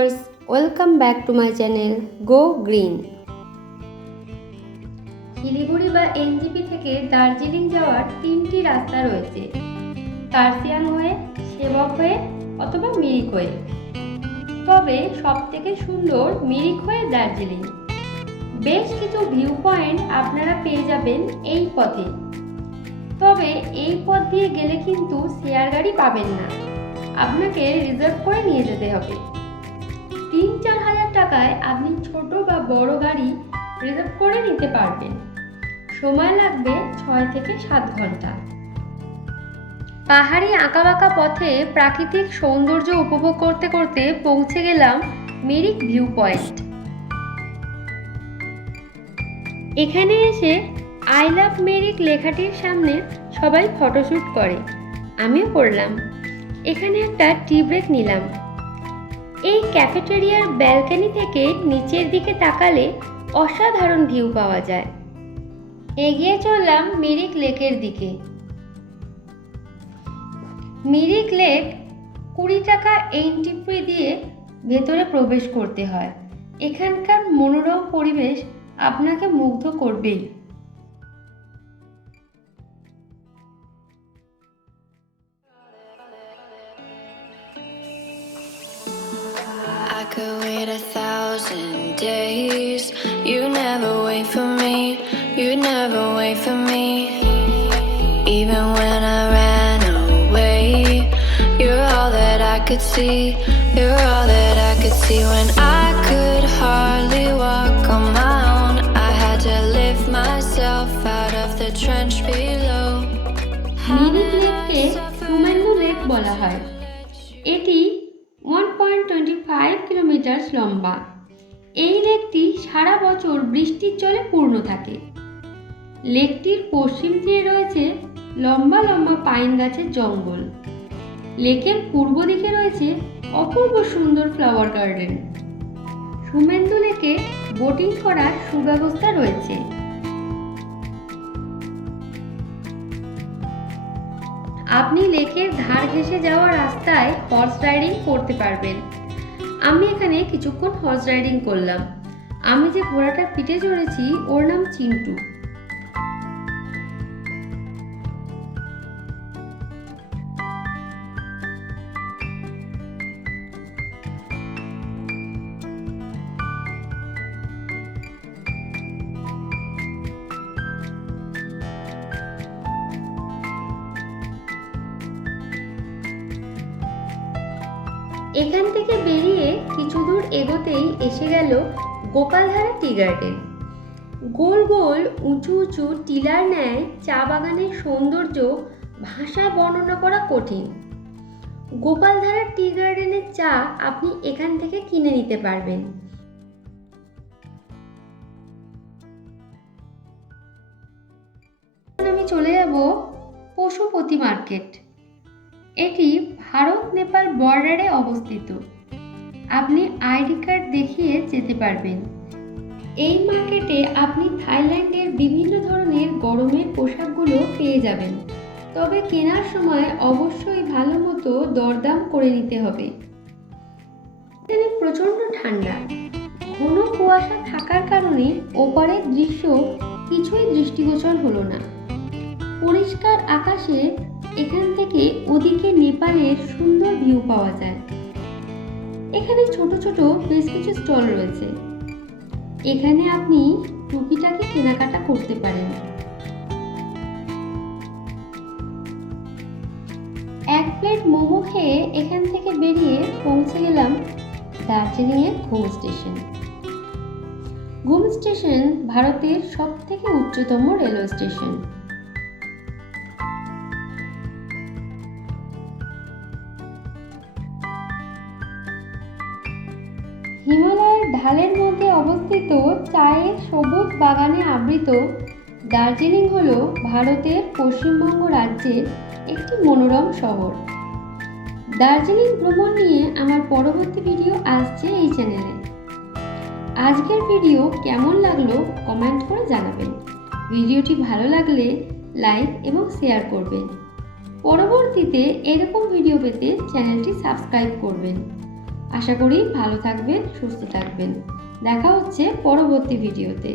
Welcome back to my channel go green. Siliguri বা NJP থেকে দার্জিলিং যাওয়ার 3টি রাস্তা রয়েছে, কার্সিয়াং হয়ে, সেবক হয়ে অথবা মিরিক হয়ে। তবে সবথেকে সুন্দর মিরিক হয়ে দার্জিলিং। বেশ কিছু ভিউ পয়েন্ট আপনারা পেয়ে যাবেন এই পথে। তবে এই পথ দিয়ে গেলে কিন্তু শেয়ার গাড়ি পাবেন না, আপনাকে রিজার্ভ করে নিয়ে যেতে হবে। 3-4 হাজার টাকায় আপনি ছোট বা বড় গাড়ি রিজার্ভ করে নিতে পারবেন। সময় লাগবে 6 থেকে 7 ঘন্টা। পাহাড়ি আঁকাবাঁকা পথে প্রাকৃতিক সৌন্দর্য উপভোগ করতে করতে পৌঁছে গেলাম মিরিক ভিউ পয়েন্ট। এখানে এসে আই লাভ মিরিক লেখাটির সামনে সবাই ফটোশ্যুট করে, আমিও করলাম। এখানে একটা টি ব্রেক নিলাম। এই ক্যাফেটেরিয়ার ব্যালকনি থেকে নিচের দিকে তাকালে অসাধারণ ভিউ পাওয়া যায়। এগিয়ে চললাম মিরিক লেকের দিকে। মিরিক লেক 20 টাকা এন্ট্রি দিয়ে ভেতরে প্রবেশ করতে হয়। এখানকার মনোরম পরিবেশ আপনাকে মুগ্ধ করবেই। I could wait 1,000 days. You never wait for me. You never wait for me. Even when I ran away, you're all that I could see. You're all that I could see. When I could hardly walk on my own, I had to lift myself out of the trench below. Mirik লেককে Sumendu lake বলা হয়। এটি 1.25 kilometre লম্বা। এই লেকটি সারা বছর বৃষ্টির জলে পূর্ণ থাকে। লেকটির পশ্চিম তীরে রয়েছে লম্বা লম্বা পাইন গাছের জঙ্গল। লেকের পূর্ব দিকে রয়েছে অপূর্ব সুন্দর ফ্লাওয়ার গার্ডেন। সুমেন্দু লেকে বোটিং করার সুব্যবস্থা রয়েছে। আপনি লেকের ধার ঘেঁষে যাওয়া রাস্তায় হর্স রাইডিং করতে পারবেন। আমি এখানে কিছুক্ষণ হর্স রাইডিং করলাম। আমি যে ঘোড়াটার পিঠে চড়েছি ওর নাম চিন্টু। এখান থেকে বেরিয়ে কিছু দূর এগোতেই এসে গেল গোপালধারা টি গার্ডেন। গোল গোল উঁচু উঁচু টিলার ন্যায় চা বাগানের সৌন্দর্য ভাষায় বর্ণনা করা কঠিন। গোপালধারা টি গার্ডেনের চা আপনি এখান থেকে কিনে নিতে পারবেন। আমি চলে যাব পশুপতি মার্কেট। এটি ভারত নেপাল বর্ডারে অবস্থিত। আপনি আইডি কার্ড দেখিয়ে যেতে পারবেন। এই মার্কেটে আপনি থাইল্যান্ডের বিভিন্ন ধরনের গরমের পোশাকগুলো পেয়ে যাবেন। তবে কেনার সময় অবশ্যই ভালো মতো দরদাম করে নিতে হবে। এখানে প্রচণ্ড ঠান্ডা, ঘন কুয়াশা থাকার কারণে ওপারের দৃশ্য কিছুই দৃষ্টিগোচর হলো না। পরিষ্কার আকাশে এখান থেকে ওদিকে নেপালের সুন্দর ভিউ পাওয়া যায়। এখানে ছোট ছোট বেশ কিছু স্টল রয়েছে। এখানে আপনি টুকিটাকি কেনাকাটা করতে পারেন। এক প্লেট মোমো খেয়ে এখান থেকে বেরিয়ে পৌঁছে গেলাম দার্জিলিংয়ের ঘুম স্টেশন। ঘুম স্টেশন ভারতের সবথেকে উচ্চতম রেলওয়ে স্টেশন। হিমালয়ের ঢালের মধ্যে অবস্থিত চায়ের সবুজ বাগানে আবৃত দার্জিলিং হল ভারতের পশ্চিমবঙ্গ রাজ্যের একটি মনোরম শহর। দার্জিলিং ভ্রমণ নিয়ে আমার পরবর্তী ভিডিও আসছে এই চ্যানেলে। আজকের ভিডিও কেমন লাগলো কমেন্ট করে জানাবেন। ভিডিওটি ভালো লাগলে লাইক এবং শেয়ার করবেন। পরবর্তীতে এরকম ভিডিও পেতে চ্যানেলটি সাবস্ক্রাইব করবেন। আশা করি ভালো থাকবেন, সুস্থ থাকবেন। দেখা হচ্ছে পরবর্তী ভিডিওতে।